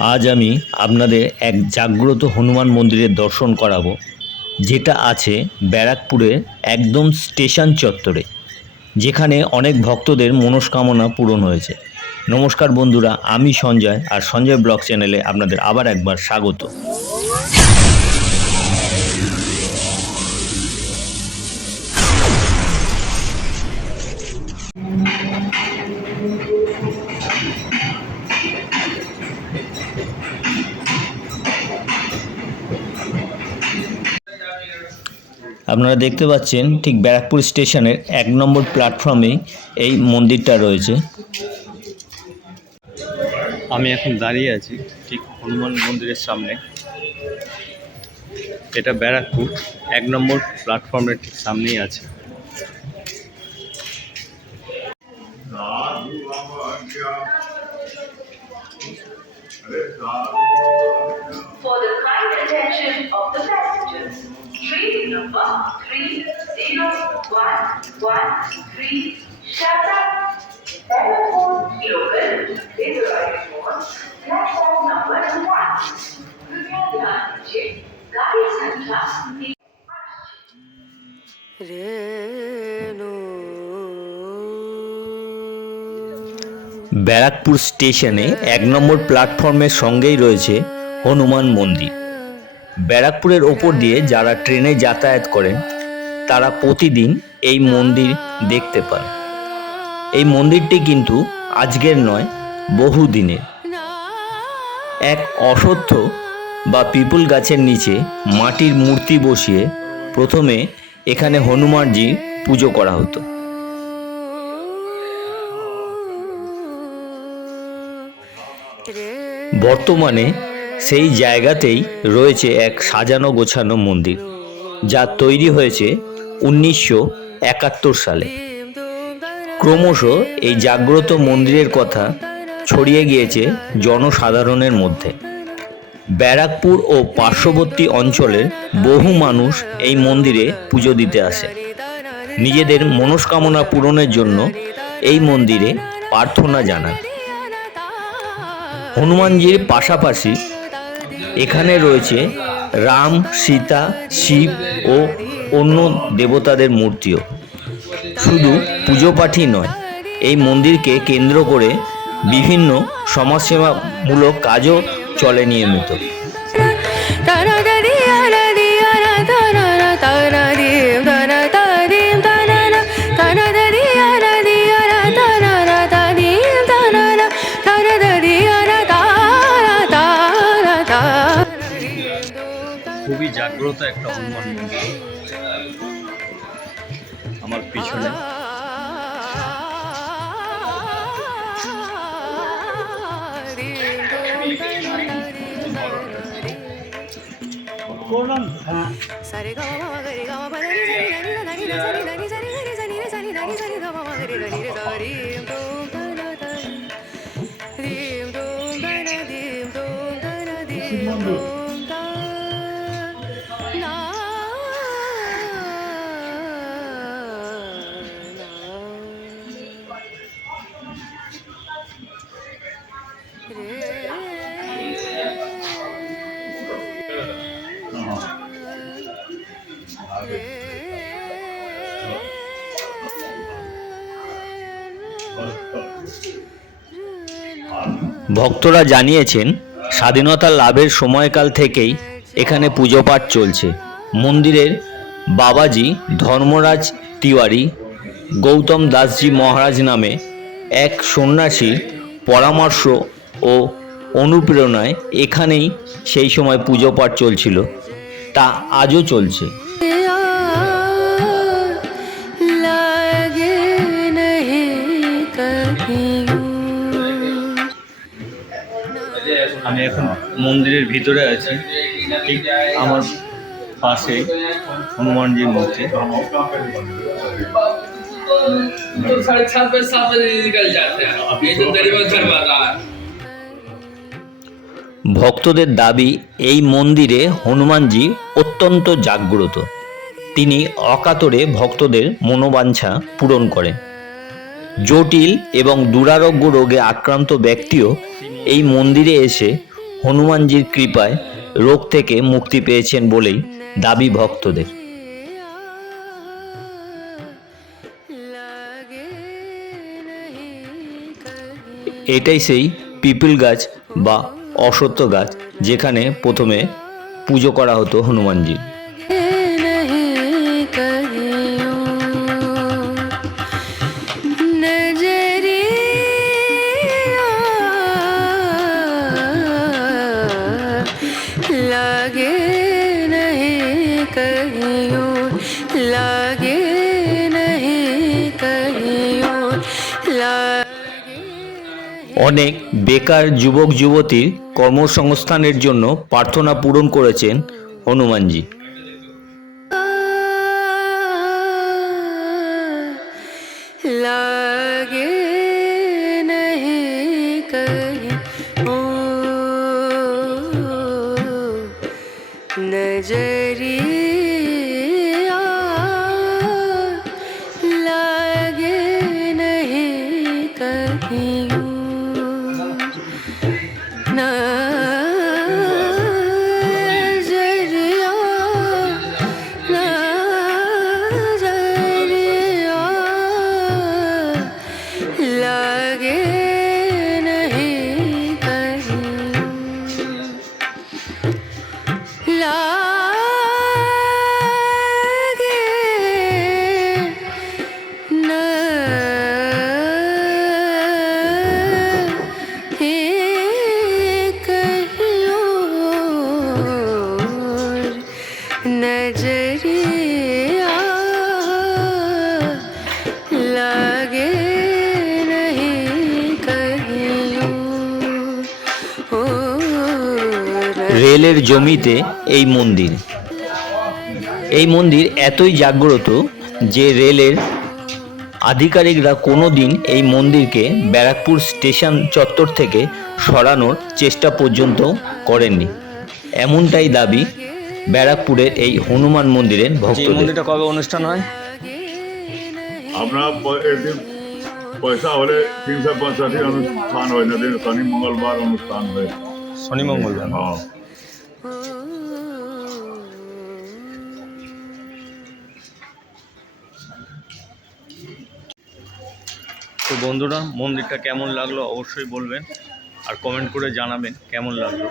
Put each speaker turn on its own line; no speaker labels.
আজ আমি আপনাদের এক জাগ্রত হনুমান মন্দিরের দর্শন করাবো, যেটা আছে ব্যারাকপুরের একদম স্টেশন চত্বরে, যেখানে অনেক ভক্তদের মনস্কামনা পূরণ হয়েছে। নমস্কার বন্ধুরা, আমি সঞ্জয়, আর সঞ্জয় ব্লগ চ্যানেলে আপনাদের আবার একবার স্বাগত। আপনারা দেখতে পাচ্ছেন ঠিক ব্যারাকপুর স্টেশনের এক নম্বর প্ল্যাটফর্মে এই মন্দিরটা রয়েছে। আমি এখন দাঁড়িয়ে আছি ঠিক হনুমান মন্দিরের সামনে। এটা ব্যারাকপুর এক নম্বর প্ল্যাটফর্মের ঠিক সামনেই আছে।
For the kind attention of the passengers, train number 301113 Shata Telephone local is arriving on platform number 1. कृपया ध्यान दीजिए गाड़ी संख्या तीन
ব্যারাকপুর স্টেশনে এক নম্বর প্ল্যাটফর্মের সঙ্গেই রয়েছে হনুমান মন্দির ব্যারাকপুরের ওপর দিয়ে যারা ট্রেনে যাতায়াত করেন তারা প্রতিদিন এই মন্দির দেখতে পান এই মন্দিরটি কিন্তু আজকের নয়, বহু দিনের। এক অশ্বত্থ বা পিপুল গাছের নিচে মাটির মূর্তি বসিয়ে প্রথমে এখানে হনুমানজি পুজো করা হতো। বর্তমানে সেই জায়গাতেই রয়েছে এক সাজানো গোছানো মন্দির, যা তৈরি হয়েছে উনিশশো একাত্তর সালে। ক্রমশ এই জাগ্রত মন্দিরের কথা ছড়িয়ে গিয়েছে জনসাধারণের মধ্যে। ব্যারাকপুর ও পার্শ্ববর্তী অঞ্চলের বহু মানুষ এই মন্দিরে পুজো দিতে আসে। নিজেদের মনস্কামনা পূরণের জন্য এই মন্দিরে প্রার্থনা জানান। হনুমানজির পাশাপাশি এখানে রয়েছে রাম, সীতা, শিব ও অন্য দেবতাদের মূর্তিও। শুধু পুজো পাঠই নয়, এই মন্দিরকে কেন্দ্র করে বিভিন্ন সমাজসেবামূলক কাজও চলে নিয়মিত। খুবই জাগ্রত একটা হনুমান মন্দির। আমার পিছনে
Thank you.
ভক্তরা জানিয়েছেন, স্বাধীনতা লাভের সময়কাল থেকেই এখানে পুজো পাঠ চলছে। মন্দিরের বাবাজি ধর্মরাজ তিওয়ারি গৌতম দাসজি মহারাজ নামে এক সন্ন্যাসীর পরামর্শ ও অনুপ্রেরণায় এখানেই সেই সময় পুজো পাঠ চলছিল তা আজও চলছে
लागे नहीं कहीं
আমি এখন মন্দিরের ভিতরে আছি ঠিক আমার পাশে হনুমানজির মূর্তি
तो साढ़े सात बजे सात बजे निकल जाते हैं ये तो गरीब घर वाला है
ভক্তদের দাবি, এই মন্দিরে হনুমানজি অত্যন্ত জাগ্রত। তিনি অকাতরে ভক্তদের মনোবাঞ্ছা পূরণ করেন। জটিল এবং দুরারোগ্য রোগে আক্রান্ত ব্যক্তিও এই মন্দিরে এসে হনুমানজির কৃপায় রোগ থেকে মুক্তি পেয়েছেন বলেই দাবি ভক্তদের। এটাই সেই পিপিল গাছ বা অশ্বত্থ গাছ যেখানে প্রথমে পুজো করা হতো হনুমানজির।
नहीं
অনেক বেকার যুবক যুবতীর কর্মসংস্থানের জন্য প্রার্থনা পূরণ করেছেন হনুমানজি।
লাগে নজর
রেলের জমিতে এই মন্দির। এই মন্দির এতই জাগ্রত যে রেলের আধিকারিকরা কোনো দিন এই মন্দিরকে ব্যারাকপুর স্টেশন চত্বর থেকে সরানোর চেষ্টা পর্যন্ত করেননি। এমনটাই দাবি ব্যারাকপুরের এই হনুমান মন্দিরের ভক্তদের। মন্দিরটা কবে অনুষ্ঠান হয়?
আমরা পয়সা হলে তিনশো পঁয়ষট্টি অনুষ্ঠান হয় না শনি মঙ্গলবার অনুষ্ঠান হয়।
শনি মঙ্গলবার।
হ্যাঁ।
তো বন্ধুরা মন্দিরটা কেমন লাগল অবশ্যই বলবেন আর কমেন্ট করে জানাবেন কেমন লাগল।